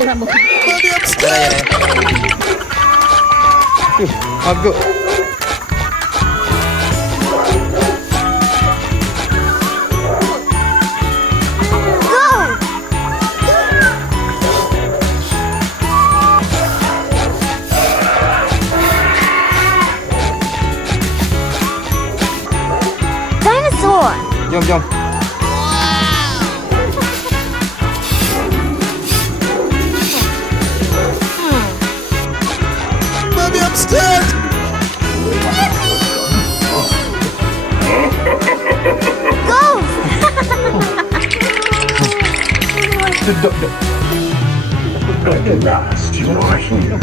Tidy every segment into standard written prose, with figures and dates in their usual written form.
Rambu. Ya. Anggur. Dinosaur. Jom. Mommy, I'm scared. Go. At last, you are here.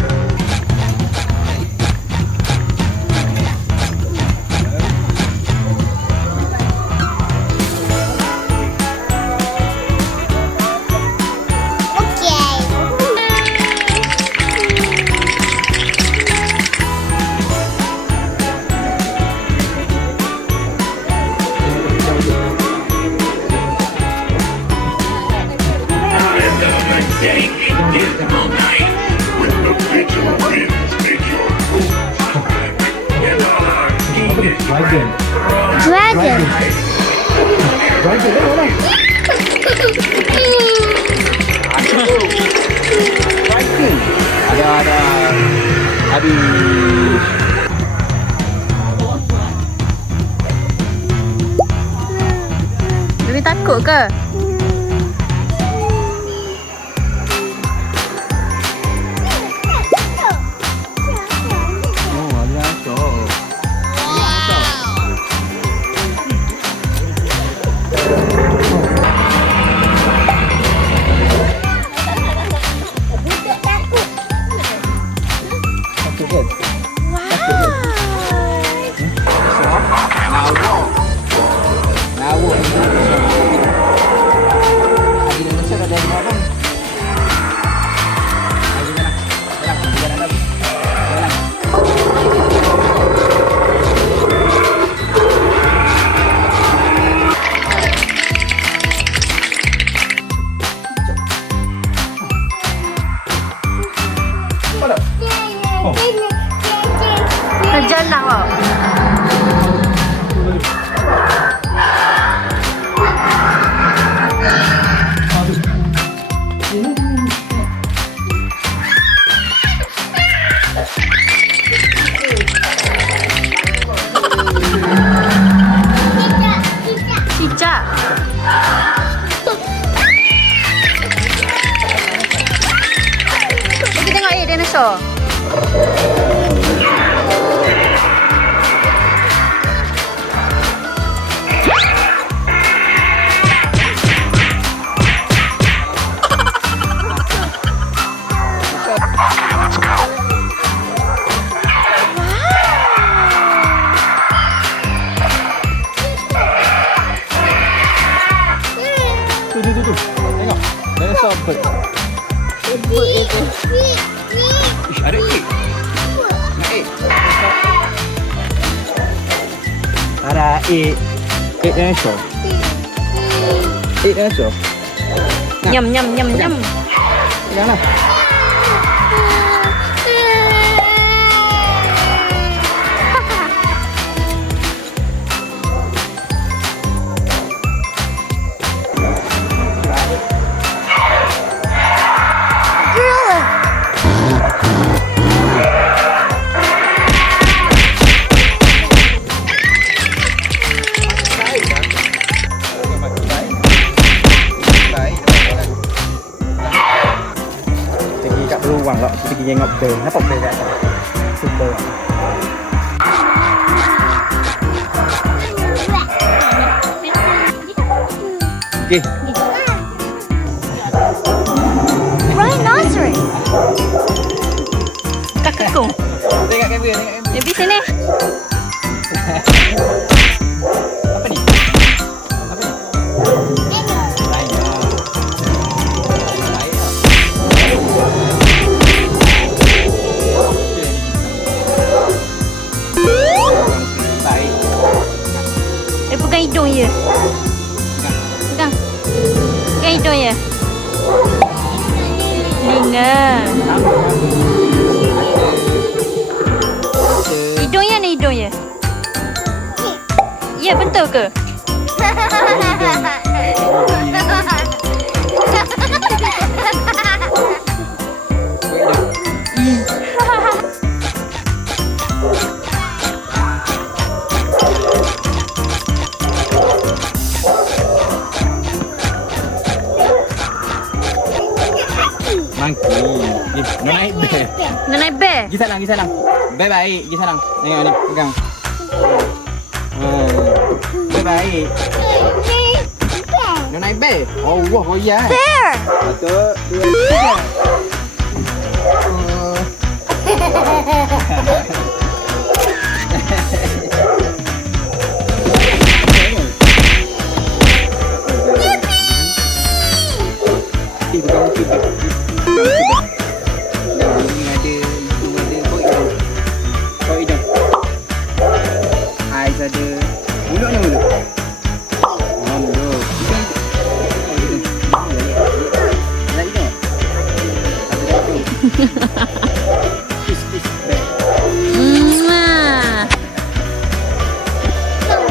Dragon. Ada. Habis. Lebih takut ke? Jalan kau. Cicak. Pergi tengok dinosaur. Tu. Tengok. Dinosaur bird. Bird itu. Ish, ada egg. Nak egg. Ada egg. Egg dinosaur. Egg dinosaur. Nyam. Janganlah. Peluang lah kita pergi tengok benda. Nampak benda kat atas? Super. Okey. Rhinoceros. Kakakku. Tengok kamera. Lebih sini. Apa ni? Pegang hidung je. Pegang hidung je. bunga. Hidungnya ni hidungnya. Ya, betul ke? Monkey. Nak naik bear. Nak naik bear? Pergi salang, pergi salang. Bear baik, pergi salang. Tengok ni, pegang. Bear baik. Nak naik bear? Oh, wah, royak. Bear. 1, 2, 3.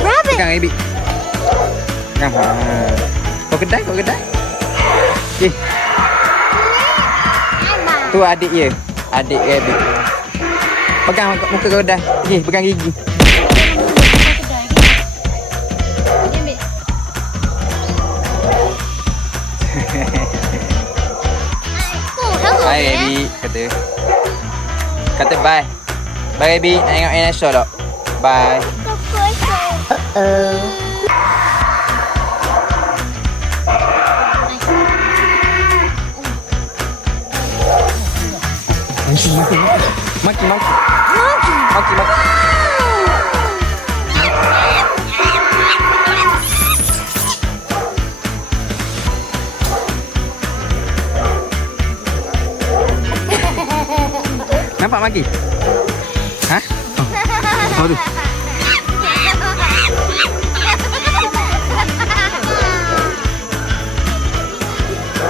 Rabbit. Pegang Ebi. Pegang. Kau kedai, kau kedai. Okay. Tu adik ye. Adik Ebi. Pegang muka kau dah. Okay, pegang gigi. Oh, hello Bye there. Ebi. Kata bye. Bye Ebi. Nak tengok dinosaur tak? Bye. Maki. Nampak Maki? Hah? Oh tu.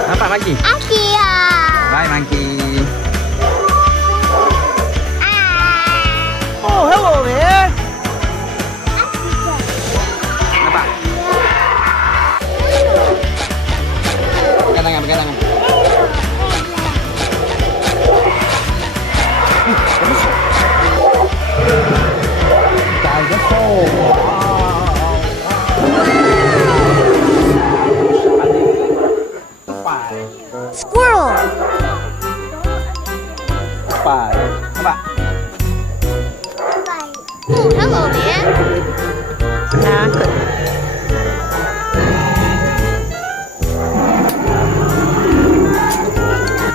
Nampak Maki? Akia. Bye Maki. Oh, hello there. Nampak? Pegang tangan. Squirrel. Nampak? Oh, hello there. Takut.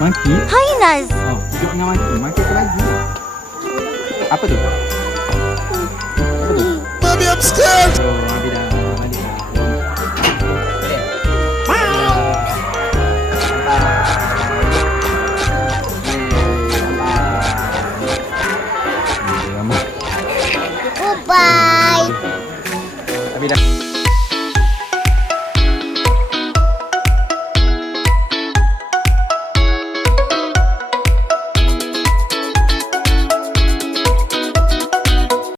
Maki? Hyenas. Oh, duduk dengan Maki. Maki apa lagi? Apa tu? Mommy, I'm scared.